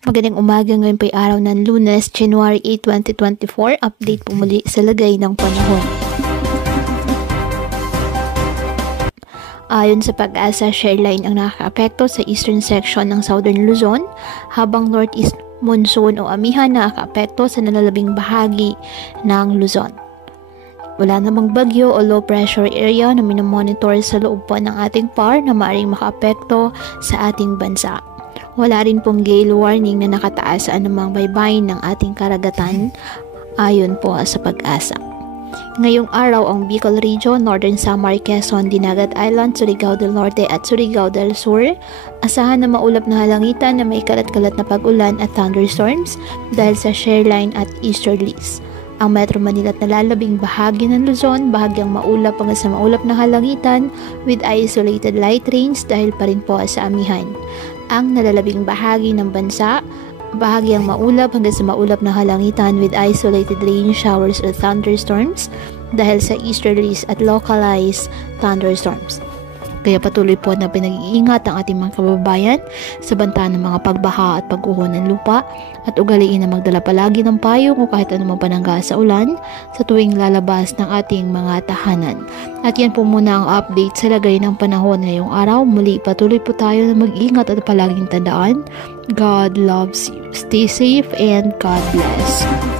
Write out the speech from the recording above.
Magandang umaga, ngayon po ay araw ng Lunes, January 8, 2024. Update po muli sa lagay ng panahon. Ayon sa Pag-asa, shoreline ang nakakaapekto sa eastern section ng Southern Luzon, habang northeast monsoon o amihan nakakaapekto sa nalalabing bahagi ng Luzon. Wala namang bagyo o low pressure area na minomonitor sa loob po ng ating PAR na maaaring makaapekto sa ating bansa. Wala rin pong gale warning na nakataas sa anumang baybayin ng ating karagatan ayon po sa Pag-asa. Ngayong araw ang Bicol Region, Northern Samar, Quezon, Dinagat Island, Surigao del Norte at Surigao del Sur, asahan na maulap na halangitan na may kalat-kalat na pag-ulan at thunderstorms dahil sa shoreline at easterlies. Ang Metro Manila at nalalabing bahagi ng Luzon, bahagyang maulap hanggang sa maulap na halangitan with isolated light rains dahil pa rin po sa amihan. Ang nalalabing bahagi ng bansa, bahagyang maulap hanggang sa maulap na halangitan with isolated rain showers or thunderstorms dahil sa easterlies at localized thunderstorms. Kaya patuloy po na pinag-iingat ang ating mga kababayan sa banta ng mga pagbaha at pag-uho ng lupa at ugaliin na magdala palagi ng payong o kahit anumang panangga sa ulan sa tuwing lalabas ng ating mga tahanan. At yan po muna ang update sa lagay ng panahon ngayong araw. Muli patuloy po tayo na mag-ingat at palaging tandaan, God loves you. Stay safe and God bless.